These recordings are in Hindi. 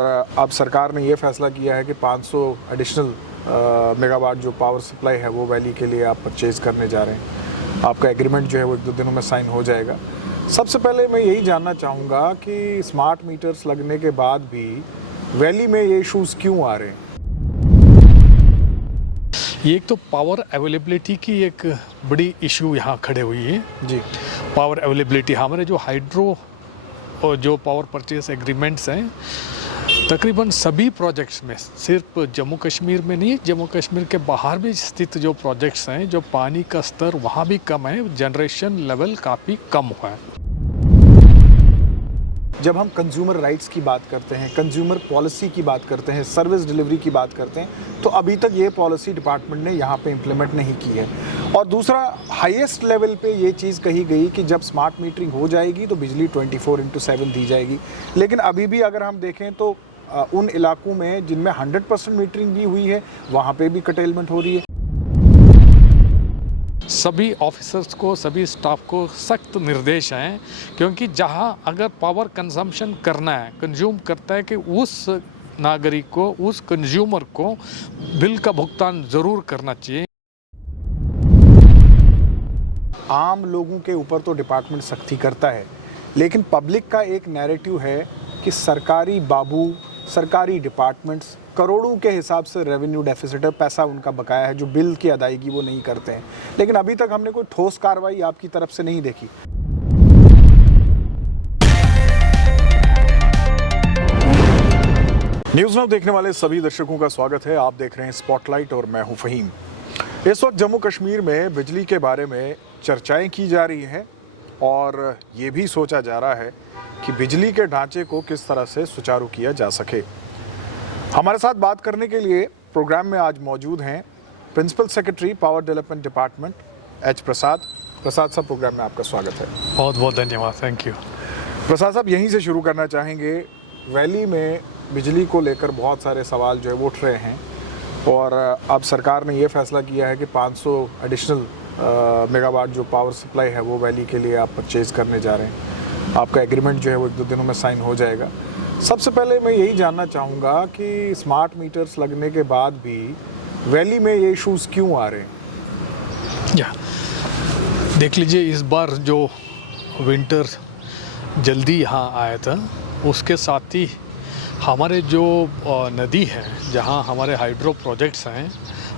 और अब सरकार ने ये फैसला किया है कि 500 एडिशनल मेगावाट जो पावर सप्लाई है वो वैली के लिए आप परचेज़ करने जा रहे हैं। आपका एग्रीमेंट जो है वो 1-2 दिनों में साइन हो जाएगा। सबसे पहले मैं यही जानना चाहूँगा कि स्मार्ट मीटर्स लगने के बाद भी वैली में ये इश्यूज़ क्यों आ रहे हैं? ये एक तो पावर अवेलेबिलिटी की एक बड़ी इशू यहाँ खड़े हुई है जी। पावर अवेलेबिलिटी हमारे जो हाइड्रो और जो पावर परचेस एग्रीमेंट्स हैं तकरीबन सभी प्रोजेक्ट्स में, सिर्फ जम्मू कश्मीर में नहीं, जम्मू कश्मीर के बाहर भी स्थित जो प्रोजेक्ट्स हैं, जो पानी का स्तर वहाँ भी कम है, जनरेशन लेवल काफ़ी कम हुआ है। जब हम कंज्यूमर राइट्स की बात करते हैं, कंज्यूमर पॉलिसी की बात करते हैं, सर्विस डिलीवरी की बात करते हैं, तो अभी तक ये पॉलिसी डिपार्टमेंट ने यहाँ पे इम्प्लीमेंट नहीं की है। और दूसरा, हाईएस्ट लेवल पे ये चीज़ कही गई कि जब स्मार्ट मीटरिंग हो जाएगी तो बिजली 24/7 दी जाएगी। लेकिन अभी भी अगर हम देखें तो उन इलाकों में जिनमें 100% मीटरिंग भी हुई है, वहाँ पे भी कटेलमेंट हो रही है। सभी ऑफिसर्स को, सभी स्टाफ को सख्त निर्देश हैं, क्योंकि जहां अगर पावर कंजम्पशन करना है, कंज्यूम करता है, कि उस नागरिक को, उस कंज्यूमर को बिल का भुगतान ज़रूर करना चाहिए। आम लोगों के ऊपर तो डिपार्टमेंट सख्ती करता है, लेकिन पब्लिक का एक नैरेटिव है कि सरकारी बाबू, सरकारी डिपार्टमेंट्स करोड़ों के हिसाब से रेवेन्यू डेफिसिट है, पैसा उनका बकाया है, जो बिल की अदायगी वो नहीं करते हैं। लेकिन अभी तक हमने कोई ठोस कार्रवाई आपकी तरफ से नहीं देखी। न्यूज़ नाउ देखने वाले सभी दर्शकों का स्वागत है। आप देख रहे हैं स्पॉटलाइट और मैं हूं फहीम। इस वक्त जम्मू कश्मीर में बिजली के बारे में चर्चाएं की जा रही हैं और ये भी सोचा जा रहा है कि बिजली के ढांचे को किस तरह से सुचारू किया जा सके। हमारे साथ बात करने के लिए प्रोग्राम में आज मौजूद हैं principal secretary power development department H Prasad. Prasad साहब, प्रोग्राम में आपका स्वागत है। बहुत बहुत धन्यवाद, थैंक यू। प्रसाद साहब, यहीं से शुरू करना चाहेंगे। वैली में बिजली को लेकर बहुत सारे सवाल जो है वो उठ रहे हैं और अब सरकार ने ये फैसला किया है कि 500 एडिशनल मेगावाट जो पावर सप्लाई है वो वैली के लिए आप परचेज़ करने जा रहे हैं। आपका एग्रीमेंट जो है वो 1-2 दिनों में साइन हो जाएगा। सबसे पहले मैं यही जानना चाहूँगा कि स्मार्ट मीटर्स लगने के बाद भी वैली में ये इश्यूज़ क्यों आ रहे हैं? या देख लीजिए, इस बार जो विंटर जल्दी यहाँ आया था, उसके साथ ही हमारे जो नदी है, जहाँ हमारे हाइड्रो प्रोजेक्ट्स हैं,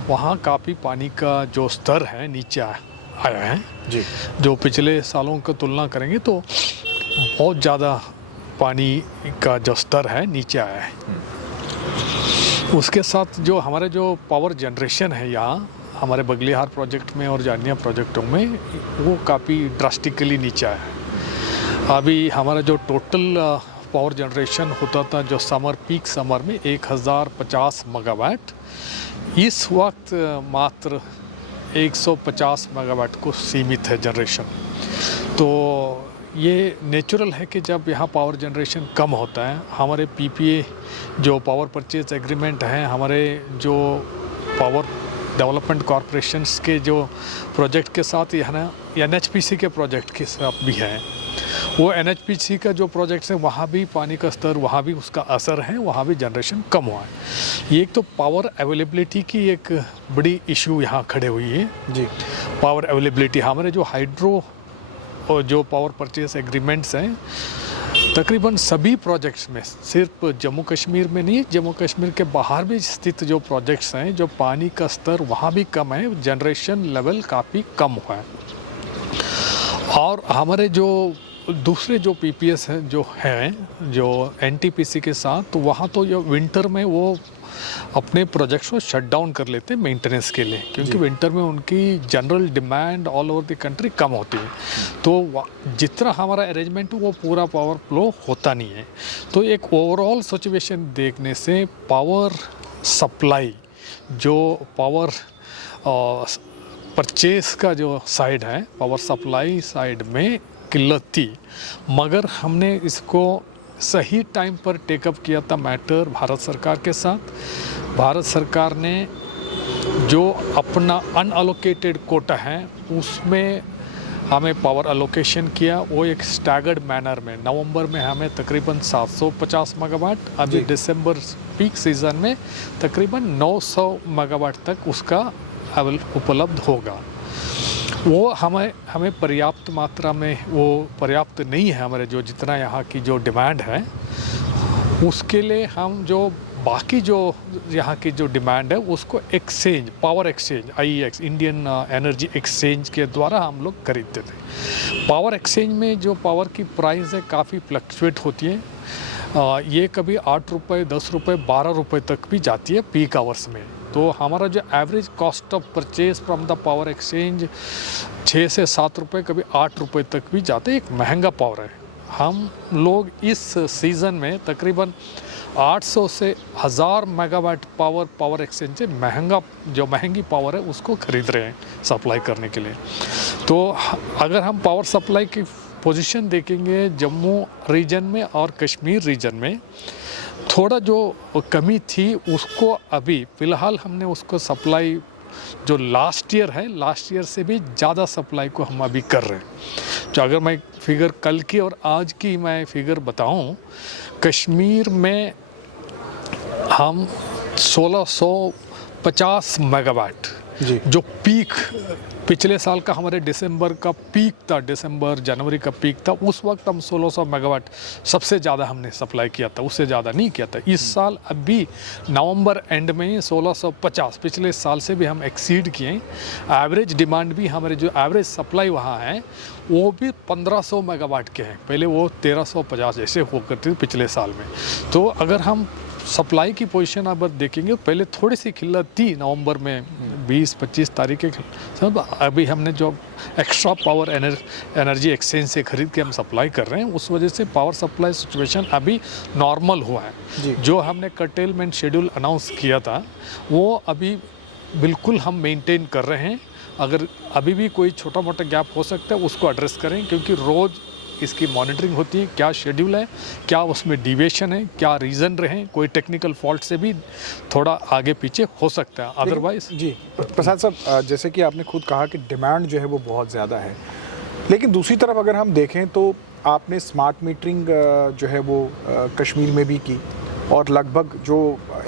वहाँ काफ़ी पानी का जो स्तर है नीचे आया है जी। जो पिछले सालों की तुलना करेंगे तो बहुत ज़्यादा पानी का जो स्तर है नीचे आया है। उसके साथ जो हमारे जो पावर जनरेशन है यहाँ हमारे बगलिहार प्रोजेक्ट में और जानिया प्रोजेक्टों में, वो काफ़ी ड्रास्टिकली नीचे आया है। अभी हमारा जो टोटल पावर जनरेशन होता था जो समर, पीक समर में 1050 मेगावाट, इस वक्त मात्र 150 मेगावाट को सीमित है जनरेशन। तो ये नेचुरल है कि जब यहाँ पावर जनरेशन कम होता है, हमारे पीपीए जो पावर परचेज एग्रीमेंट हैं, हमारे जो पावर डेवलपमेंट कॉरपोरेशंस के जो प्रोजेक्ट के साथ है ना, एनएचपीसी के प्रोजेक्ट के साथ भी हैं, वो एनएचपीसी का जो प्रोजेक्ट्स हैं वहाँ भी पानी का स्तर, वहाँ भी उसका असर है, वहाँ भी जनरेशन कम हुआ है। ये एक तो पावर अवेलेबिलिटी की एक बड़ी इशू यहाँ खड़े हुई है जी। पावर अवेलेबिलिटी हमारे जो हाइड्रो और जो पावर परचेस एग्रीमेंट्स हैं, तकरीबन सभी प्रोजेक्ट्स में, सिर्फ जम्मू कश्मीर में नहीं, जम्मू कश्मीर के बाहर भी स्थित जो प्रोजेक्ट्स हैं, जो पानी का स्तर वहाँ भी कम है, जनरेशन लेवल काफ़ी कम हुआ है। और हमारे जो दूसरे जो पीपीएस हैं जो एनटीपीसी के साथ, तो वहाँ तो जो विंटर में वो अपने प्रोजेक्ट्स को शट डाउन कर लेते हैं मेंटेनेंस के लिए, क्योंकि विंटर में उनकी general demand all over the country कम होती है, तो जितना हमारा अरेंजमेंट वो पूरा पावर फ्लो होता नहीं है। तो एक ओवरऑल सिचुएशन देखने से पावर सप्लाई, जो पावर परचेस का जो साइड है, पावर सप्लाई साइड में किल्लत थी, मगर हमने इसको सही टाइम पर टेकअप किया था मैटर भारत सरकार के साथ। भारत सरकार ने जो अपना अनअलोकेटेड कोटा है उसमें हमें पावर अलोकेशन किया, वो एक स्टैगर्ड मैनर में। नवंबर में हमें तकरीबन 750 मेगावाट, अभी जी। दिसंबर पीक सीज़न में तकरीबन 900 मेगावाट तक उसका उपलब्ध होगा। वो हमें पर्याप्त मात्रा में, वो पर्याप्त नहीं है हमारे जो जितना यहाँ की जो डिमांड है, उसके लिए हम जो बाकी जो यहाँ की जो डिमांड है उसको exchange, power exchange, IEX, Indian energy exchange के द्वारा हम लोग खरीदते थे। पावर एक्सचेंज में जो पावर की प्राइस है काफ़ी फ्लक्चुएट होती है। ये कभी 8 रुपये, 10 रुपये, 12 रुपये तक भी जाती है पीक आवर्स में। तो हमारा जो average cost of purchase from the power exchange 6 से 7 रुपये, कभी 8 रुपये तक भी जाते हैं। एक महंगा पावर है। हम लोग इस सीज़न में तकरीबन 800 से 1000 मेगावाट पावर एक्सचेंज से महंगी पावर है उसको खरीद रहे हैं सप्लाई करने के लिए। तो अगर हम पावर सप्लाई की पोजीशन देखेंगे जम्मू रीजन में और कश्मीर रीजन में, थोड़ा जो कमी थी उसको अभी फ़िलहाल हमने उसको सप्लाई जो लास्ट ईयर से भी ज़्यादा सप्लाई को हम अभी कर रहे हैं। तो अगर मैं फिगर कल की और आज की मैं फिगर बताऊं, कश्मीर में हम 1650 मेगावाट जी। जो पीक पिछले साल का हमारे दिसंबर का पीक था, दिसंबर जनवरी का पीक था, उस वक्त हम 1600 मेगावाट सबसे ज़्यादा हमने सप्लाई किया था, उससे ज़्यादा नहीं किया था। इस साल अभी नवंबर एंड में ही 1650 पिछले साल से भी हम एक्सीड किए। एवरेज डिमांड भी हमारे जो एवरेज सप्लाई वहाँ है वो भी 1500 मेगावाट के हैं। पहले वो 1350 जैसे हो करती थी पिछले साल में। तो अगर हम सप्लाई की पोजीशन अब देखेंगे, पहले थोड़ी सी किल्लत थी नवंबर में 20-25 तारीख के सब। अभी हमने जो एक्स्ट्रा पावर एनर्जी एक्सचेंज से खरीद के हम सप्लाई कर रहे हैं, उस वजह से पावर सप्लाई सिचुएशन अभी नॉर्मल हुआ है। जो हमने कर्टेलमेंट शेड्यूल अनाउंस किया था वो अभी बिल्कुल हम मेंटेन कर रहे हैं। अगर अभी भी कोई छोटा मोटा गैप हो सकता है उसको एड्रेस करें, क्योंकि रोज़ इसकी मॉनिटरिंग होती है, क्या शेड्यूल है, क्या उसमें डिविएशन है, क्या रीज़न रहे, कोई टेक्निकल फॉल्ट से भी थोड़ा आगे पीछे हो सकता है। अदरवाइज जी प्रसाद साहब, जैसे कि आपने खुद कहा कि डिमांड जो है वो बहुत ज़्यादा है, लेकिन दूसरी तरफ अगर हम देखें तो आपने स्मार्ट मीटरिंग जो है वो कश्मीर में भी की, और लगभग जो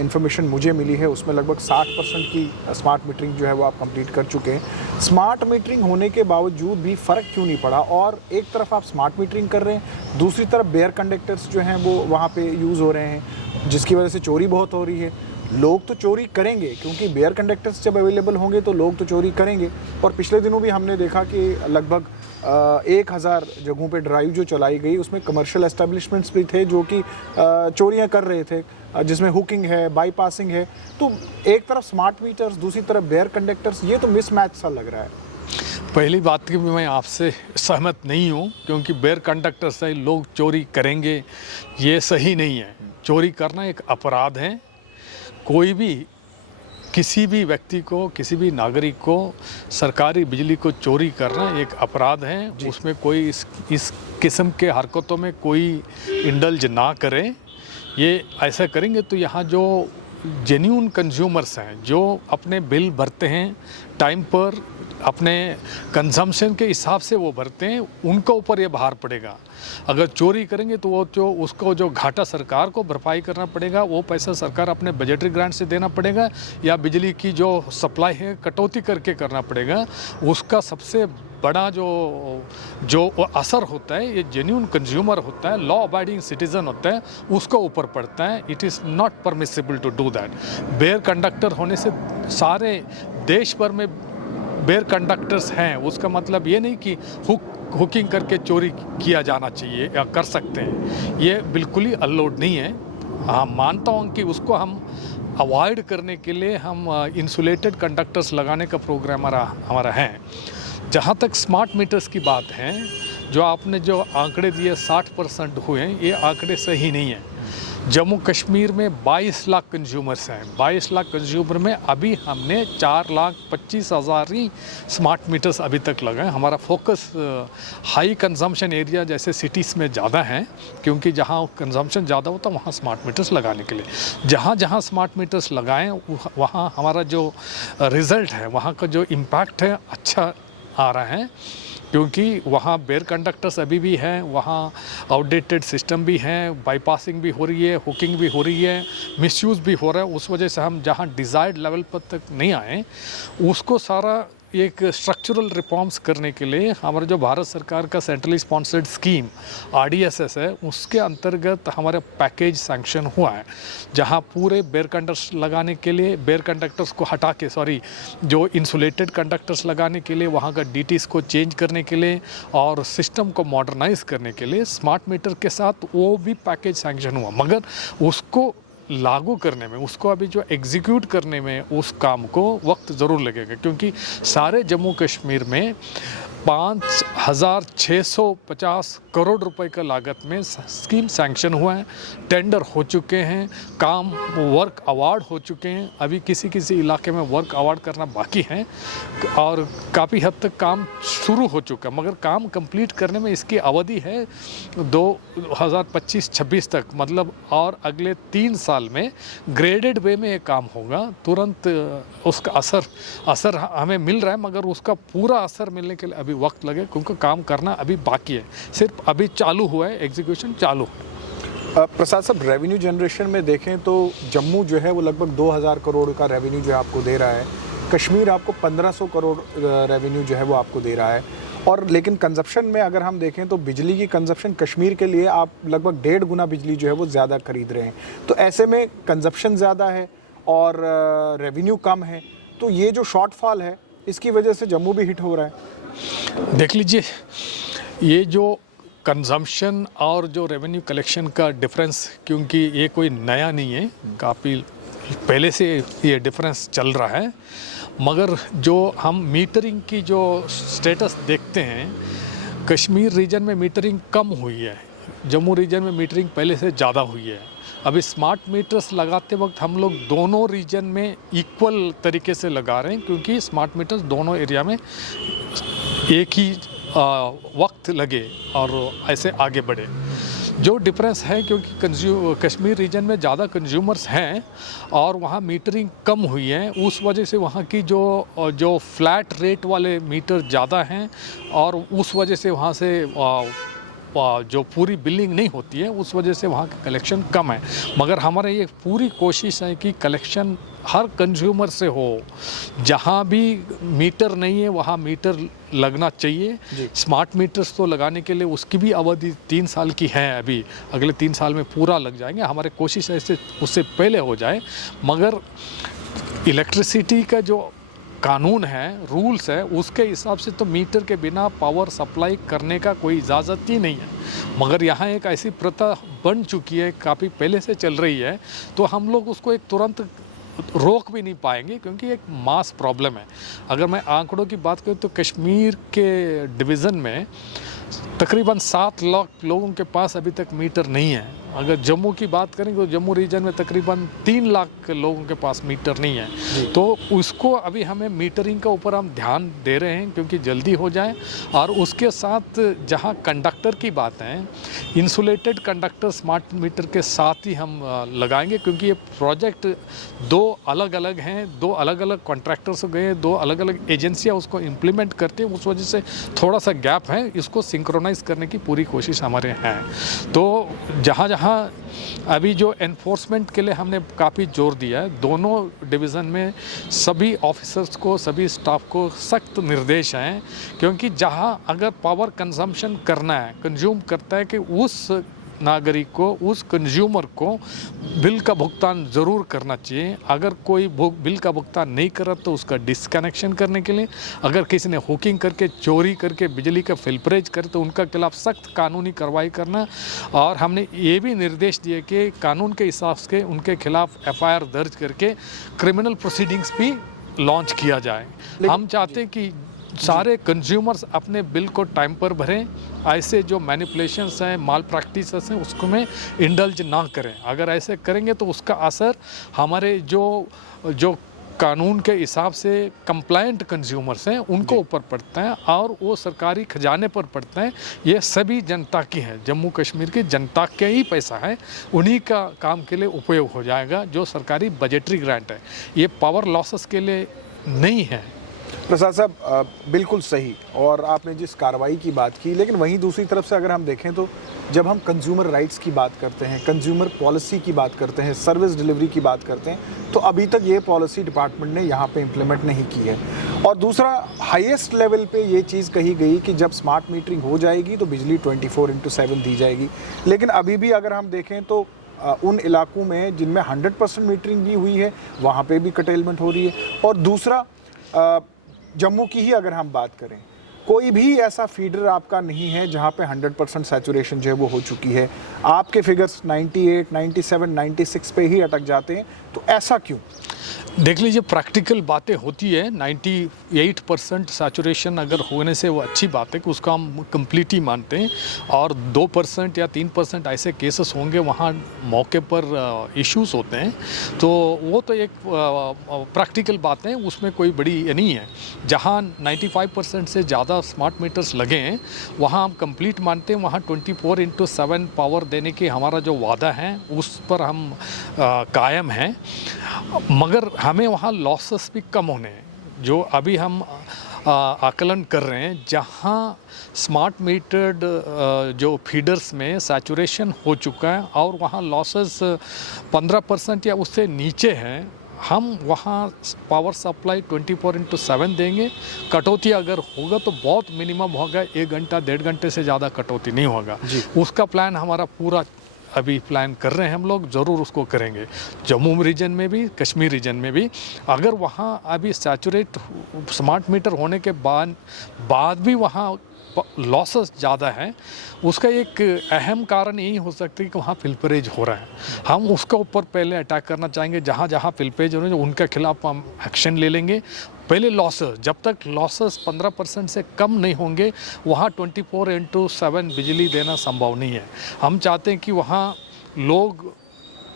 इन्फॉर्मेशन मुझे मिली है उसमें लगभग 60% की स्मार्ट मीटरिंग जो है वो आप कंप्लीट कर चुके हैं। स्मार्ट मीटरिंग होने के बावजूद भी फ़र्क क्यों नहीं पड़ा? और एक तरफ आप स्मार्ट मीटरिंग कर रहे हैं, दूसरी तरफ बेयर कंडक्टर्स जो हैं वो वहाँ पे यूज़ हो रहे हैं, जिसकी वजह से चोरी बहुत हो रही है। लोग तो चोरी करेंगे, क्योंकि बेयर कंडक्टर्स जब अवेलेबल होंगे तो लोग तो चोरी करेंगे। और पिछले दिनों भी हमने देखा कि लगभग 1000 जगहों पे ड्राइव जो चलाई गई उसमें कमर्शियल एस्टेब्लिशमेंट्स भी थे जो कि चोरियां कर रहे थे, जिसमें हुकिंग है, बाईपासिंग है। तो एक तरफ स्मार्ट मीटर्स, दूसरी तरफ बेयर कंडक्टर्स, ये तो मिसमैच सा लग रहा है। पहली बात की मैं आपसे सहमत नहीं हूँ, क्योंकि बेयर कंडक्टर से लोग चोरी करेंगे ये सही नहीं है। चोरी करना एक अपराध है। कोई भी किसी भी व्यक्ति को, किसी भी नागरिक को सरकारी बिजली को चोरी करना एक अपराध है। उसमें कोई इस किस्म के हरकतों में कोई इंडल्ज ना करे। ये ऐसा करेंगे तो यहाँ जो जेन्यून कंज्यूमर्स हैं, जो अपने बिल भरते हैं टाइम पर, अपने कंजम्पशन के हिसाब से वो भरते हैं, उनके ऊपर ये भार पड़ेगा। अगर चोरी करेंगे तो वो जो उसको जो घाटा सरकार को भरपाई करना पड़ेगा, वो पैसा सरकार अपने बजटरी ग्रांट से देना पड़ेगा, या बिजली की जो सप्लाई है कटौती करके करना पड़ेगा। उसका सबसे बड़ा जो असर होता है, ये जेन्यून कंज्यूमर होता है, लॉ अबाइडिंग सिटीज़न होता है, उसको ऊपर पड़ता है। It is not permissible to do that. Bare conductor होने से सारे देश भर में बेयर कंडक्टर्स हैं, उसका मतलब ये नहीं कि हुकिंग करके चोरी किया जाना चाहिए या कर सकते हैं। ये बिल्कुल ही अलाउड नहीं है। हाँ, मानता हूँ कि उसको हम अवॉइड करने के लिए हम इंसुलेटेड कंडक्टर्स लगाने का प्रोग्राम हमारा है। जहाँ तक स्मार्ट मीटर्स की बात है, जो आपने जो आंकड़े दिए 60% हुए, ये आंकड़े सही नहीं हैं। जम्मू कश्मीर में 22 लाख कंज्यूमर्स हैं। 22 लाख कंज्यूमर में अभी हमने 4,25,000 ही स्मार्ट मीटर्स अभी तक लगाए। हमारा फोकस हाई कंजम्पशन एरिया जैसे सिटीज़ में ज़्यादा है, क्योंकि जहाँ कंजम्पशन ज़्यादा होता है वहाँ स्मार्ट मीटर्स लगाने के लिए। जहाँ जहाँ स्मार्ट मीटर्स लगाएं वहाँ हमारा जो रिज़ल्ट है, वहाँ का जो इम्पैक्ट है अच्छा आ रहे हैं, क्योंकि वहाँ बेयर कंडक्टर्स अभी भी हैं, वहाँ आउटडेटेड सिस्टम भी हैं, बाईपासिंग भी हो रही है, हुकिंग भी हो रही है, मिसयूज़ भी हो रहा है। उस वजह से हम जहाँ डिज़ायर्ड लेवल पर तक नहीं आए, उसको सारा एक स्ट्रक्चरल रिफॉर्म्स करने के लिए हमारा जो भारत सरकार का सेंट्रली स्पॉन्सर्ड स्कीम RDSS है, उसके अंतर्गत हमारा पैकेज सैंक्शन हुआ है, जहां पूरे बेयर कंडक्टर्स लगाने के लिए, बेयर कंडक्टर्स को हटा के जो इंसुलेटेड कंडक्टर्स लगाने के लिए, वहां का DTs को चेंज करने के लिए और सिस्टम को मॉडर्नाइज करने के लिए स्मार्ट मीटर के साथ वो भी पैकेज सैंक्शन हुआ। मगर उसको लागू करने में, उसको अभी जो एग्जीक्यूट करने में उस काम को वक्त ज़रूर लगेगा, क्योंकि सारे जम्मू कश्मीर में 5,650 करोड़ रुपए का लागत में स्कीम सैंक्शन हुआ है, टेंडर हो चुके हैं, काम वर्क अवार्ड हो चुके हैं। अभी किसी किसी इलाके में वर्क अवार्ड करना बाकी है और काफ़ी हद तक काम शुरू हो चुका है, मगर काम कंप्लीट करने में इसकी अवधि है 2025-26 तक, मतलब और अगले 3 साल में ग्रेडेड वे में ये काम होगा। तुरंत उसका असर हमें मिल रहा है, मगर उसका पूरा असर मिलने के लिए अभी वक्त लगे, क्योंकि काम करना अभी बाकी है, सिर्फ अभी चालू हुआ है, एग्जीक्यूशन चालू है। प्रसाद साहब, रेवेन्यू जनरेशन में देखें तो जम्मू जो है वो लगभग 2,000 करोड़ का रेवेन्यू जो है आपको दे रहा है, कश्मीर आपको 1,500 करोड़ रेवेन्यू जो है वो आपको दे रहा है। और लेकिन कंजप्शन में अगर हम देखें तो बिजली की कंजप्शन कश्मीर के लिए आप लगभग 1.5 गुना बिजली जो है वो ज़्यादा खरीद रहे हैं। तो ऐसे में कंजप्शन ज़्यादा है और रेवेन्यू कम है, तो ये जो शॉर्टफॉल है इसकी वजह से जम्मू भी हिट हो रहा है। देख लीजिए, ये जो कंजम्पशन और जो रेवेन्यू कलेक्शन का डिफरेंस, क्योंकि ये कोई नया नहीं है, काफ़ी पहले से ये डिफरेंस चल रहा है, मगर जो हम मीटरिंग की जो स्टेटस देखते हैं, कश्मीर रीजन में मीटरिंग कम हुई है, जम्मू रीजन में मीटरिंग पहले से ज़्यादा हुई है। अभी स्मार्ट मीटर्स लगाते वक्त हम लोग दोनों रीजन में इक्वल तरीके से लगा रहे हैं, क्योंकि स्मार्ट मीटर्स दोनों एरिया में एक ही वक्त लगे और ऐसे आगे बढ़े। जो डिफरेंस है, क्योंकि कश्मीर रीजन में ज़्यादा कंज्यूमर्स हैं और वहाँ मीटरिंग कम हुई है, उस वजह से वहाँ की जो फ्लैट रेट वाले मीटर ज़्यादा हैं और उस वजह से वहाँ से जो पूरी बिलिंग नहीं होती है, उस वजह से वहाँ का कलेक्शन कम है। मगर हमारा ये पूरी कोशिश है कि कलेक्शन हर कंज्यूमर से हो, जहाँ भी मीटर नहीं है वहाँ मीटर लगना चाहिए। स्मार्ट मीटर्स तो लगाने के लिए उसकी भी अवधि 3 साल की है, अभी अगले 3 साल में पूरा लग जाएंगे। हमारी कोशिश है उससे पहले हो जाए, मगर इलेक्ट्रिसिटी का जो कानून है, रूल्स है, उसके हिसाब से तो मीटर के बिना पावर सप्लाई करने का कोई इजाज़त ही नहीं है। मगर यहाँ एक ऐसी प्रथा बन चुकी है, काफ़ी पहले से चल रही है, तो हम लोग उसको एक तुरंत रोक भी नहीं पाएंगे, क्योंकि एक मास प्रॉब्लम है। अगर मैं आंकड़ों की बात करूँ तो कश्मीर के डिवीज़न में तकरीबन 7 लाख लोगों के पास अभी तक मीटर नहीं है। अगर जम्मू की बात करें तो जम्मू रीजन में तकरीबन 3 लाख लोगों के पास मीटर नहीं है, तो उसको अभी हमें मीटरिंग के ऊपर हम ध्यान दे रहे हैं, क्योंकि जल्दी हो जाए। और उसके साथ जहां कंडक्टर की बात है, इंसुलेटेड कंडक्टर स्मार्ट मीटर के साथ ही हम लगाएंगे, क्योंकि ये प्रोजेक्ट 2 अलग अलग हैं, 2 अलग अलग कॉन्ट्रैक्टर्स गए, 2 अलग अलग एजेंसियाँ उसको इम्प्लीमेंट करती हैं, उस वजह से थोड़ा सा गैप है। इसको सिंक्रोनाइज करने की पूरी कोशिश हमारे हैं। तो जहाँ जहाँ अभी जो एनफोर्समेंट के लिए हमने काफ़ी जोर दिया है, दोनों डिवीज़न में सभी ऑफिसर्स को, सभी स्टाफ को सख्त निर्देश हैं, क्योंकि जहाँ अगर पावर कंजम्पशन करना है, कंज्यूम करता है, कि उस नागरिक को, उस कंज्यूमर को बिल का भुगतान ज़रूर करना चाहिए। अगर कोई बिल का भुगतान नहीं कर रहा तो उसका डिस्कनेक्शन करने के लिए, अगर किसी ने हुकिंग करके, चोरी करके बिजली का फिल्परेज करे तो उनका खिलाफ सख्त कानूनी कार्रवाई करना। और हमने ये भी निर्देश दिए कि कानून के हिसाब से उनके खिलाफ FIR दर्ज करके क्रिमिनल प्रोसीडिंग्स भी लॉन्च किया जाए। हम चाहते हैं कि सारे कंज्यूमर्स अपने बिल को टाइम पर भरें, ऐसे जो मैनिपुलेशंस हैं, माल प्रैक्टिसेस हैं, उसको में इंडल्ज ना करें। अगर ऐसे करेंगे तो उसका असर हमारे जो कानून के हिसाब से कंप्लायंट कंज्यूमर्स हैं उनको ऊपर पड़ता है, और वो सरकारी खजाने पर पड़ता है। ये सभी जनता की है, जम्मू कश्मीर की जनता के ही पैसा है, उन्हीं का काम के लिए उपयोग हो जाएगा, जो सरकारी बजटरी ग्रांट है। ये पावर लॉसेस के लिए नहीं है। प्रसाद साहब बिल्कुल सही, और आपने जिस कार्रवाई की बात की, लेकिन वहीं दूसरी तरफ से अगर हम देखें तो जब हम कंज्यूमर राइट्स की बात करते हैं, कंज्यूमर पॉलिसी की बात करते हैं, सर्विस डिलीवरी की बात करते हैं, तो अभी तक ये पॉलिसी डिपार्टमेंट ने यहाँ पे इम्प्लीमेंट नहीं की है। और दूसरा, हाईएस्ट लेवल पे ये चीज़ कही गई कि जब स्मार्ट मीटरिंग हो जाएगी तो बिजली 24/7 दी जाएगी, लेकिन अभी भी अगर हम देखें तो उन इलाकों में जिनमें 100% मीटरिंग भी हुई है वहाँ पे भी कटेलमेंट हो रही है। और दूसरा, जम्मू की ही अगर हम बात करें, कोई भी ऐसा फीडर आपका नहीं है जहाँ पे 100% सैचुरेशन जो है वो हो चुकी है। आपके फिगर्स 98, 97, 96 पे ही अटक जाते हैं, तो ऐसा क्यों? देख लीजिए, प्रैक्टिकल बातें होती है। 98% सैचुरेशन अगर होने से वो अच्छी बात है कि उसको हम कंप्लीट ही मानते हैं, और 2% या 3% ऐसे केसेस होंगे वहाँ मौके पर इश्यूज होते हैं, तो वो तो एक प्रैक्टिकल बात है, उसमें कोई बड़ी ये नहीं है। जहाँ 95% से ज़्यादा स्मार्ट मीटर्स लगे हैं वहाँ हम कंप्लीट मानते हैं, वहाँ 24/7 पावर देने की हमारा जो वादा है उस पर हम कायम हैं। मगर हमें वहाँ लॉसेस भी कम होने हैं। जो अभी हम आकलन कर रहे हैं, जहाँ स्मार्ट मीटर्ड जो फीडर्स में सैचुरेशन हो चुका है और वहाँ लॉसेस 15% या उससे नीचे हैं, हम वहाँ पावर सप्लाई 24/7 देंगे। कटौती अगर होगा तो बहुत मिनिमम होगा, 1 घंटा 1.5 घंटे से ज़्यादा कटौती नहीं होगा। उसका प्लान हमारा पूरा अभी प्लान कर रहे हैं, हम लोग ज़रूर उसको करेंगे। जम्मू रीजन में भी, कश्मीर रीजन में भी, अगर वहाँ अभी सैचुरेट स्मार्ट मीटर होने के बाद भी वहाँ लॉसेस ज़्यादा है, उसका एक अहम कारण यही हो सकता है कि वहाँ फिल्परेज हो रहा है। हम उसके ऊपर पहले अटैक करना चाहेंगे। जहाँ जहाँ फिल्परेज हो रहे हैं उनके खिलाफ हम एक्शन ले लेंगे। पहले लॉसेस, जब तक लॉसेस 15% से कम नहीं होंगे वहाँ 24/7 बिजली देना संभव नहीं है। हम चाहते हैं कि वहाँ लोग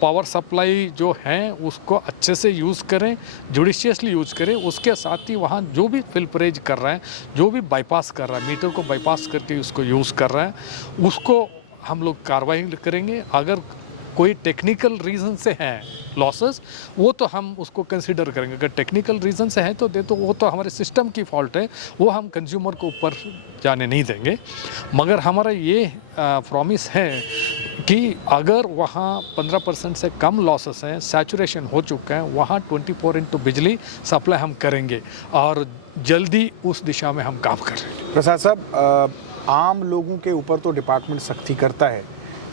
पावर सप्लाई जो है उसको अच्छे से यूज़ करें, जुडिशियसली यूज़ करें। उसके साथ ही वहाँ जो भी फिल्परेज कर रहा है, जो भी बाईपास कर रहा है, मीटर को बाईपास करके उसको यूज़ कर रहा है, उसको हम लोग कार्रवाई करेंगे। अगर कोई टेक्निकल रीज़न से है लॉसेस, वो तो हम उसको कंसिडर करेंगे। अगर टेक्निकल रीज़न से है तो वो तो हमारे सिस्टम की फॉल्ट है, वो हम कंज्यूमर को ऊपर जाने नहीं देंगे। मगर हमारा ये प्रॉमिस है कि अगर वहाँ 15% से कम लॉसेस हैं, सैचुरेशन हो चुका है, वहाँ 24 बिजली सप्लाई हम करेंगे और जल्दी उस दिशा में हम काम कर रहे हैं। प्रसाद साहब, आम लोगों के ऊपर तो डिपार्टमेंट सख्ती करता है,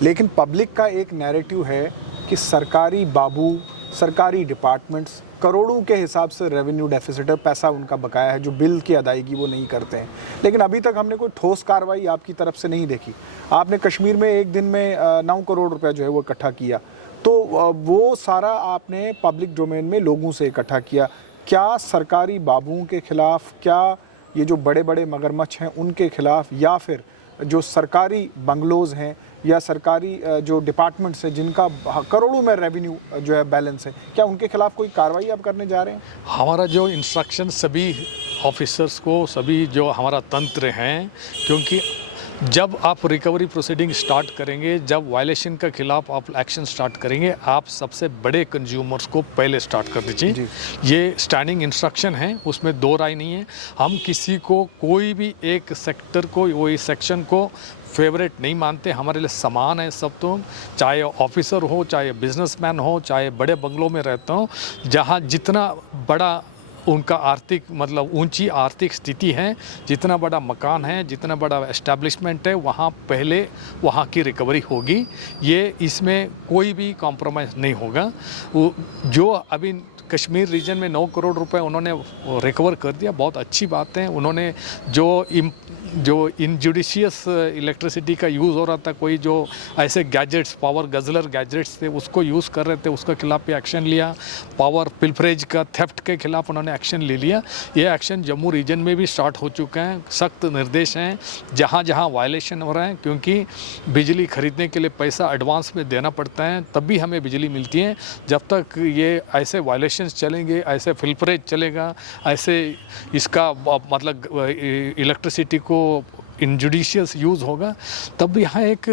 लेकिन पब्लिक का एक नैरेटिव है कि सरकारी बाबू, सरकारी डिपार्टमेंट्स करोड़ों के हिसाब से रेवेन्यू डेफिसिट है, पैसा उनका बकाया है, जो बिल की अदायगी वो नहीं करते हैं। लेकिन अभी तक हमने कोई ठोस कार्रवाई आपकी तरफ से नहीं देखी। आपने कश्मीर में एक दिन में 9 करोड़ रुपए जो है वो इकट्ठा किया, तो वो सारा आपने पब्लिक डोमेन में लोगों से इकट्ठा किया। क्या सरकारी बाबुओं के खिलाफ, क्या ये जो बड़े बड़े मगरमच्छ हैं उनके खिलाफ, या फिर जो सरकारी बंगलोज हैं या सरकारी जो डिपार्टमेंट्स हैं जिनका करोड़ों में रेवेन्यू जो है बैलेंस है, क्या उनके खिलाफ कोई कार्रवाई आप करने जा रहे हैं? हमारा जो इंस्ट्रक्शन सभी ऑफिसर्स को, सभी जो हमारा तंत्र हैं, क्योंकि जब आप रिकवरी प्रोसीडिंग स्टार्ट करेंगे, जब वायलेशन के खिलाफ आप एक्शन स्टार्ट करेंगे, आप सबसे बड़े कंज्यूमर्स को पहले स्टार्ट कर दीजिए। ये स्टैंडिंग इंस्ट्रक्शन है, उसमें दो राय नहीं है। हम किसी को, कोई भी एक सेक्टर को, कोई सेक्शन को फेवरेट नहीं मानते। हमारे लिए समान है सब, तो चाहे ऑफिसर हो, चाहे बिजनेसमैन हो, चाहे बड़े बंगलों में रहते हो, जहाँ जितना बड़ा उनका आर्थिक, मतलब ऊंची आर्थिक स्थिति है, जितना बड़ा मकान है, जितना बड़ा एस्टैब्लिशमेंट है, वहाँ पहले वहाँ की रिकवरी होगी। ये इसमें कोई भी कॉम्प्रोमाइज़ नहीं होगा। जो अभी कश्मीर रीजन में 9 करोड़ रुपए उन्होंने रिकवर कर दिया, बहुत अच्छी बात है। उन्होंने जो इनजुडिशियस इलेक्ट्रिसिटी का यूज़ हो रहा था, कोई जो ऐसे गैजेट्स, पावर गजलर गैजेट्स थे, उसको यूज़ कर रहे थे, उसके खिलाफ भी एक्शन लिया। पावर पिल्फरेज का, थेफ्ट के खिलाफ उन्होंने एक्शन ले लिया। ये एक्शन जम्मू रीजन में भी स्टार्ट हो चुका है। सख्त निर्देश हैं जहाँ जहाँ वायलेशन हो रहा है, क्योंकि बिजली खरीदने के लिए पैसा एडवांस में देना पड़ता है, तभी हमें बिजली मिलती है। जब तक ये ऐसे वायलेशन चलेंगे, ऐसे फिल्परेज चलेगा, ऐसे इसका मतलब इलेक्ट्रिसिटी को इनजुडिशियस यूज़ होगा, तब यहाँ एक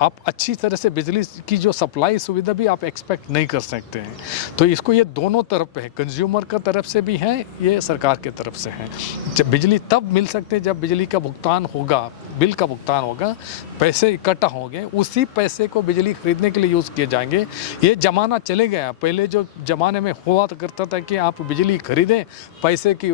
आप अच्छी तरह से बिजली की जो सप्लाई सुविधा भी आप एक्सपेक्ट नहीं कर सकते हैं। तो इसको ये दोनों तरफ पे है, कंज्यूमर का तरफ से भी है, ये सरकार के तरफ से है। जब बिजली तब मिल सकते हैं जब बिजली का भुगतान होगा, बिल का भुगतान होगा, पैसे इकट्ठा होंगे, उसी पैसे को बिजली खरीदने के लिए यूज़ किए जाएंगे। ये ज़माना चले गया। पहले जो ज़माने में हुआ करता था कि आप बिजली खरीदें, पैसे की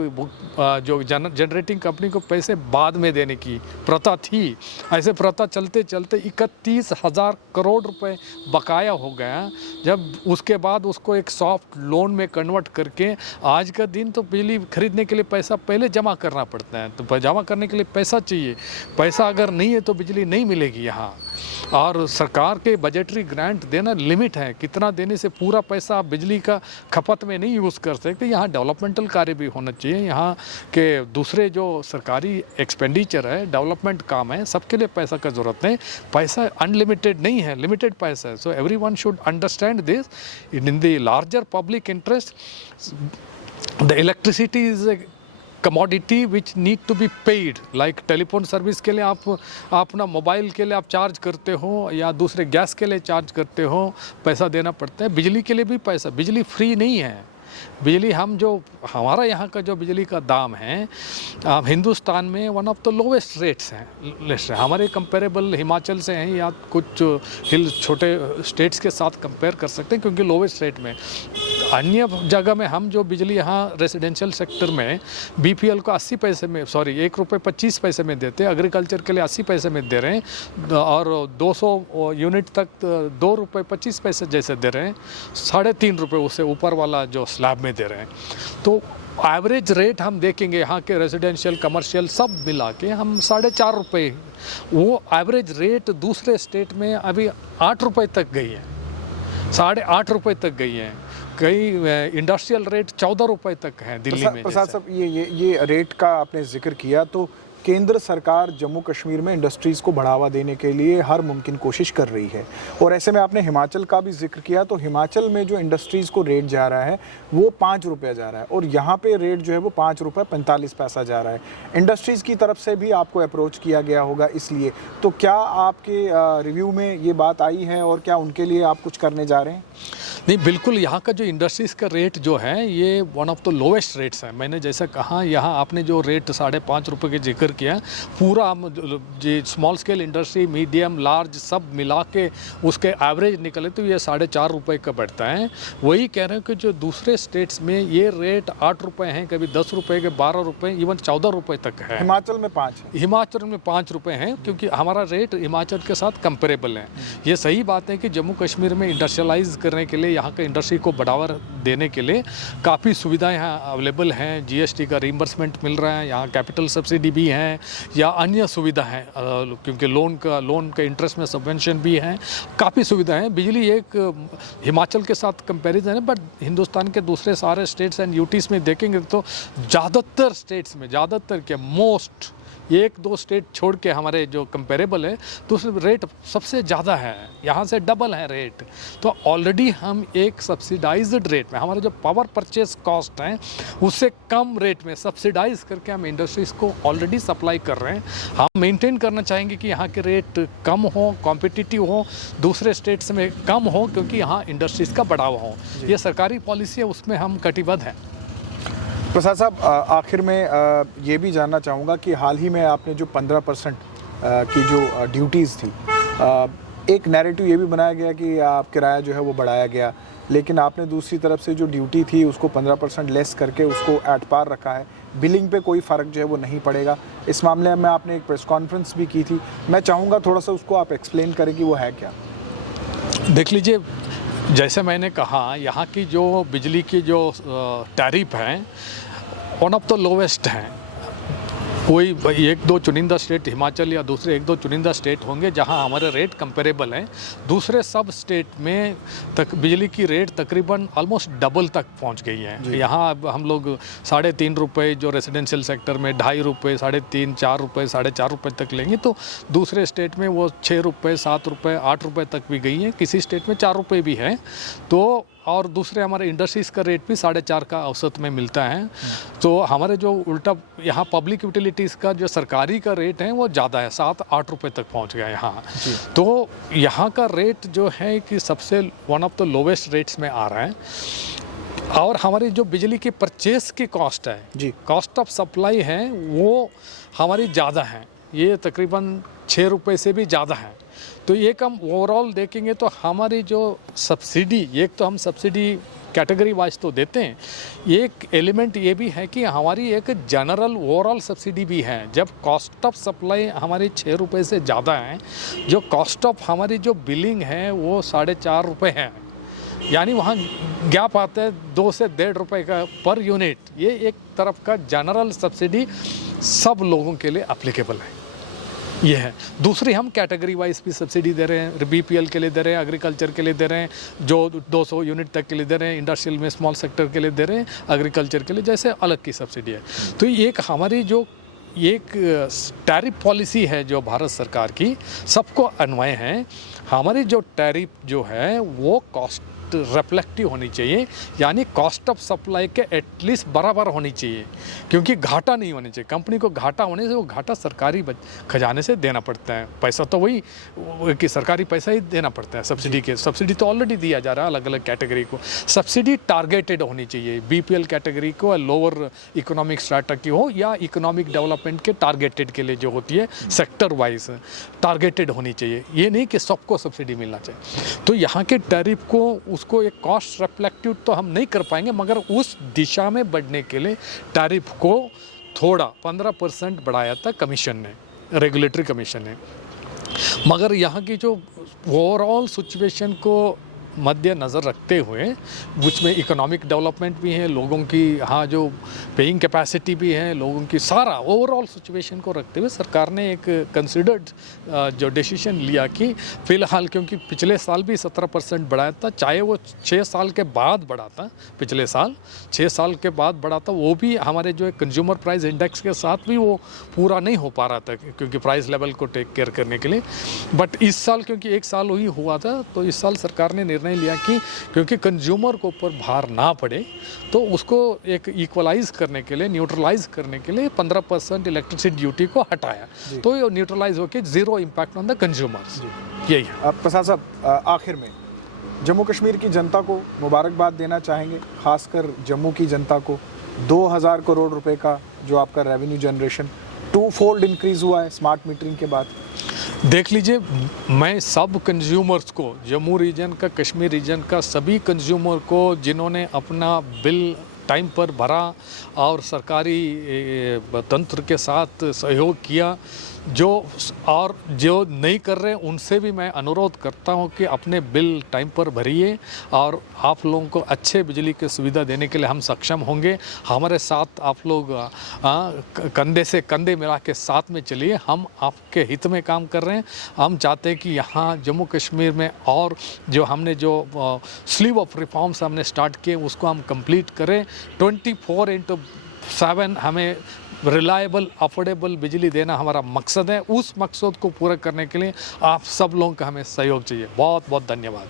जो जनरेटिंग कंपनी को पैसे बाद में देने की प्रथा थी। ऐसे प्रथा चलते चलते 31,000 करोड़ रुपए बकाया हो गया। जब उसके बाद उसको एक सॉफ्ट लोन में कन्वर्ट करके आज का दिन तो बिजली खरीदने के लिए पैसा पहले जमा करना पड़ता है। तो जमा करने के लिए पैसा चाहिए, पैसा अगर नहीं है तो बिजली नहीं मिलेगी यहाँ। और सरकार के बजटरी ग्रांट देना लिमिट है, कितना देने से पूरा पैसा आप बिजली का खपत में नहीं यूज़ कर सकते। यहाँ डेवलपमेंटल कार्य भी होना चाहिए। यहाँ के दूसरे जो सरकारी एक्सपेंडिचर है, डेवलपमेंट काम है, सबके लिए पैसा का ज़रूरत है। पैसा अनलिमिटेड नहीं है, लिमिटेड पैसा है। So everyone should understand this. In the larger public interest, the electricity is a commodity which need to be paid. Like telephone service के लिए आप अपना मोबाइल के लिए आप चार्ज करते हो या दूसरे गैस के लिए चार्ज करते हो, पैसा देना पड़ता है। बिजली के लिए भी पैसा, बिजली फ्री नहीं है। बिजली हम जो हमारा यहाँ का जो बिजली का दाम है हिंदुस्तान में one of the lowest rates हैं। हमारे कंपेरेबल हिमाचल से हैं या कुछ हिल छोटे स्टेट्स के साथ कंपेयर कर सकते हैं, क्योंकि लोवेस्ट रेट में। अन्य जगह में हम जो बिजली यहाँ रेजिडेंशियल सेक्टर में बीपीएल को 80 पैसे में, सॉरी 1 रुपये 25 पैसे में देते हैं, एग्रीकल्चर के लिए 80 पैसे में दे रहे हैं, और 200 यूनिट तक 2 रुपये 25 पैसे जैसे दे रहे हैं, 3.5 रुपये उससे ऊपर वाला जो स्लैब में दे रहे हैं। तो एवरेज रेट हम देखेंगे यहाँ के रेजिडेंशियल कमर्शियल सब मिला के हम 4.5 रुपये, वो एवरेज रेट दूसरे स्टेट में अभी 8 रुपये तक गई है, 8.5 रुपये तक गई है। कई इंडस्ट्रियल रेट 14 रुपये तक है दिल्ली में। प्रसाद साहब, ये रेट का आपने जिक्र किया, तो केंद्र सरकार जम्मू कश्मीर में इंडस्ट्रीज़ को बढ़ावा देने के लिए हर मुमकिन कोशिश कर रही है, और ऐसे में आपने हिमाचल का भी जिक्र किया, तो हिमाचल में जो इंडस्ट्रीज़ को रेट जा रहा है वो 5 रुपये जा रहा है, और यहाँ पे रेट जो है वो 5 रुपये 45 पैसा जा रहा है। इंडस्ट्रीज़ की तरफ से भी आपको अप्रोच किया गया होगा, इसलिए तो क्या आपके रिव्यू में ये बात आई है और क्या उनके लिए आप कुछ करने जा रहे हैं? नहीं, बिल्कुल। यहाँ का जो इंडस्ट्रीज़ का रेट जो है ये one of the lowest rates है। मैंने जैसा कहा, यहाँ आपने जो रेट 5.5 रुपये के जिक्र किया, पूरा जो small scale industry, medium, large सब मिला के उसके एवरेज निकले तो ये 4.5 रुपये का बढ़ता है। वही कह रहे हैं कि जो दूसरे स्टेट्स में ये रेट 8 रुपये हैं, कभी 10 रुपये के 12 रुपये, इवन 14 रुपये तक है। हिमाचल में 5 है। हिमाचल में 5 रुपये हैं, क्योंकि हमारा रेट हिमाचल के साथ कंपेरेबल है। ये सही बात है कि जम्मू कश्मीर में इंडस्ट्रियलाइज करने के लिए, यहाँ के इंडस्ट्री को बढ़ावा देने के लिए काफ़ी सुविधाएं यहाँ अवेलेबल हैं। जीएसटी का रिइंबर्समेंट मिल रहा है, यहाँ कैपिटल सब्सिडी भी है या अन्य सुविधा है, क्योंकि लोन का इंटरेस्ट में सबवेंशन भी है, काफ़ी सुविधाएं हैं। बिजली एक हिमाचल के साथ कंपैरिजन है, बट हिंदुस्तान के दूसरे सारे स्टेट्स एंड यूटीज़ में देखेंगे तो ज़्यादातर स्टेट्स में, ज़्यादातर क्या, मोस्ट 1-2 स्टेट छोड़ के हमारे जो कंपेरेबल है तो उसमें रेट सबसे ज़्यादा है, यहाँ से डबल है रेट। तो ऑलरेडी हम एक सब्सिडाइज्ड रेट में, हमारे जो पावर परचेस कॉस्ट हैं उससे कम रेट में सब्सिडाइज करके हम इंडस्ट्रीज़ को ऑलरेडी सप्लाई कर रहे हैं। हम मेंटेन करना चाहेंगे कि यहाँ के रेट कम हो, कॉम्पिटिटिव हो, दूसरे स्टेट्स में कम हो, क्योंकि यहाँ इंडस्ट्रीज़ का बढ़ावा हो। ये सरकारी पॉलिसी है, उसमें हम कटिबद्ध हैं। प्रसाद साहब, आखिर में ये भी जानना चाहूँगा कि हाल ही में आपने जो 15% की जो ड्यूटीज़ थी, एक नैरेटिव ये भी बनाया गया कि आप किराया जो है वो बढ़ाया गया, लेकिन आपने दूसरी तरफ से जो ड्यूटी थी उसको 15% लेस करके उसको एट पार रखा है। बिलिंग पे कोई फ़र्क जो है वो नहीं पड़ेगा। इस मामले में आपने एक प्रेस कॉन्फ्रेंस भी की थी, मैं चाहूँगा थोड़ा सा उसको आप एक्सप्लेन करें कि वो है क्या। देख लीजिए, जैसे मैंने कहा, यहाँ की जो बिजली की जो टैरिफ हैं वन ऑफ द लोवेस्ट हैं। कोई 1-2 चुनिंदा स्टेट, हिमाचल या दूसरे 1-2 चुनिंदा स्टेट होंगे जहां हमारे रेट कंपेरेबल हैं। दूसरे सब स्टेट में तक बिजली की रेट तकरीबन ऑलमोस्ट डबल तक पहुंच गई है। यहाँ अब हम लोग 3.5 रुपये जो रेजिडेंशियल सेक्टर में, 2.5 रुपये, 3.5, 4 रुपये, 4.5 रुपये तक लेंगे, तो दूसरे स्टेट में वो 6 रुपये, 7 रुपये, 8 रुपये तक भी गई हैं। किसी स्टेट में 4 रुपये भी है। तो और दूसरे हमारे इंडस्ट्रीज़ का रेट भी 4.5 का औसत में मिलता है। तो हमारे जो उल्टा यहाँ पब्लिक यूटिलिटीज़ का जो सरकारी का रेट है वो ज़्यादा है, 7-8 रुपये तक पहुँच गया यहाँ। तो यहाँ का रेट जो है कि सबसे one of the lowest rates में आ रहा है। और हमारी जो बिजली की परचेस की कॉस्ट है जी, कॉस्ट ऑफ सप्लाई है वो हमारी ज़्यादा है, ये तकरीबन 6 रुपये से भी ज़्यादा है। तो एक हम ओवरऑल देखेंगे तो हमारी जो सब्सिडी, एक तो हम सब्सिडी कैटेगरी वाइज तो देते हैं, एक एलिमेंट ये भी है कि हमारी एक जनरल ओवरऑल सब्सिडी भी है। जब कॉस्ट ऑफ सप्लाई हमारी 6 रुपये से ज़्यादा है, जो कॉस्ट ऑफ हमारी जो बिलिंग है वो 4.5 रुपये है, यानी वहाँ गैप आता है 2 से 1.5 रुपये का पर यूनिट। ये एक तरफ का जनरल सब्सिडी सब लोगों के लिए अप्लीकेबल है, ये है। दूसरी हम कैटेगरी वाइज भी सब्सिडी दे रहे हैं, बीपीएल के लिए दे रहे हैं, एग्रीकल्चर के लिए दे रहे हैं, जो 200 यूनिट तक के लिए दे रहे हैं, इंडस्ट्रियल में स्मॉल सेक्टर के लिए दे रहे हैं, एग्रीकल्चर के लिए जैसे अलग की सब्सिडी है। तो एक हमारी जो एक टैरिफ पॉलिसी है जो भारत सरकार की, सबको अन्वय है। हमारी जो टैरिफ जो है वो कॉस्ट रिफ्लेक्टिव होनी चाहिए, यानी कॉस्ट ऑफ सप्लाई के एटलीस्ट बराबर होनी चाहिए, क्योंकि घाटा नहीं होनी चाहिए। कंपनी को घाटा होने से वो घाटा सरकारी खजाने से देना पड़ता है, पैसा तो वही कि सरकारी पैसा ही देना पड़ता है। सब्सिडी तो ऑलरेडी दिया जा रहा है अलग अलग कैटेगरी को। सब्सिडी टारगेटेड होनी चाहिए, बीपीएल कैटेगरी को, लोअर इकोनॉमिक स्ट्रैटा की हो या इकोनॉमिक डेवलपमेंट के टारगेटेड के लिए जो होती है सेक्टर वाइज टारगेटेड होनी चाहिए, ये नहीं कि सबको सब्सिडी मिलना चाहिए। तो यहाँ के टैरिफ को उसको एक कॉस्ट रिफ्लेक्टिव तो हम नहीं कर पाएंगे, मगर उस दिशा में बढ़ने के लिए टैरिफ को थोड़ा 15% बढ़ाया था कमीशन ने, रेगुलेटरी कमीशन ने। मगर यहाँ की जो ओवरऑल सिचुएशन को मद्देनज़र रखते हुए, उसमें इकोनॉमिक डेवलपमेंट भी है, लोगों की हाँ जो पेइंग कैपेसिटी भी है, लोगों की सारा ओवरऑल सिचुएशन को रखते हुए सरकार ने एक कंसिडर्ड जो डिसीजन लिया कि फ़िलहाल, क्योंकि पिछले साल भी 17% बढ़ाया था, चाहे वो 6 साल के बाद बढ़ा था, पिछले साल 6 साल के बाद बढ़ा था, वो भी हमारे जो है कंज्यूमर प्राइस इंडेक्स के साथ भी वो पूरा नहीं हो पा रहा था, क्योंकि प्राइस लेवल को टेक केयर करने के लिए। बट इस साल क्योंकि 1 साल ही हुआ था, तो इस साल सरकार ने निर्णय लिया कि क्योंकि कंज्यूमर को ऊपर भार ना पड़े, तो उसको एक इक्वलाइज करने के लिए, न्यूट्रलाइज करने के लिए 15% इलेक्ट्रिसिटी ड्यूटी को हटाया, तो ये न्यूट्रलाइज होकर zero impact on the consumers, यही है। प्रसाद साहब, आखिर में जम्मू कश्मीर की जनता को मुबारकबाद देना चाहेंगे, खासकर जम्मू की जनता को 2000 करोड़ रुपए का जो आपका रेवेन्यू जनरेशन 2-fold इंक्रीज़ हुआ है स्मार्ट मीटरिंग के बाद। देख लीजिए, मैं सब कंज्यूमर्स को, जम्मू रीजन का, कश्मीर रीजन का सभी कंज्यूमर को जिन्होंने अपना बिल टाइम पर भरा और सरकारी तंत्र के साथ सहयोग किया, जो नहीं कर रहे उनसे भी मैं अनुरोध करता हूं कि अपने बिल टाइम पर भरिए, और आप लोगों को अच्छे बिजली की सुविधा देने के लिए हम सक्षम होंगे। हमारे साथ आप लोग कंधे से कंधे मिला के साथ में चलिए, हम आपके हित में काम कर रहे हैं। हम चाहते हैं कि यहाँ जम्मू कश्मीर में और जो हमने जो स्लीव ऑफ रिफॉर्म्स हमने स्टार्ट किए उसको हम कंप्लीट करें। 24/7 हमें रिलायबल अफोर्डेबल बिजली देना हमारा मकसद है। उस मकसद को पूरा करने के लिए आप सब लोगों का हमें सहयोग चाहिए। बहुत बहुत धन्यवाद।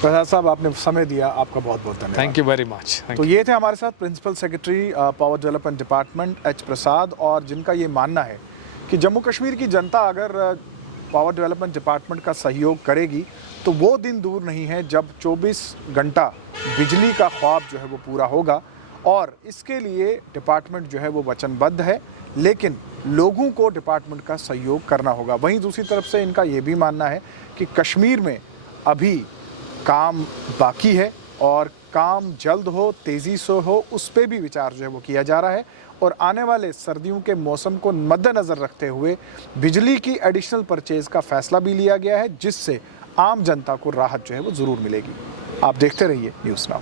प्रसाद साहब, आपने समय दिया, आपका बहुत बहुत धन्यवाद। Thank you very much. तो ये थे हमारे साथ principal secretary power development department H Prasad, और जिनका ये मानना है कि जम्मू कश्मीर की जनता अगर पावर डेवलपमेंट डिपार्टमेंट का सहयोग करेगी तो वो दिन दूर नहीं है जब 24 घंटा बिजली का ख्वाब जो है वो पूरा होगा। और इसके लिए डिपार्टमेंट जो है वो वचनबद्ध है, लेकिन लोगों को डिपार्टमेंट का सहयोग करना होगा। वहीं दूसरी तरफ से इनका ये भी मानना है कि कश्मीर में अभी काम बाकी है और काम जल्द हो, तेज़ी से हो, उस पर भी विचार जो है वो किया जा रहा है। और आने वाले सर्दियों के मौसम को मद्देनज़र रखते हुए बिजली की एडिशनल परचेज़ का फैसला भी लिया गया है, जिससे आम जनता को राहत जो है वो ज़रूर मिलेगी। आप देखते रहिए न्यूज़ नाउ।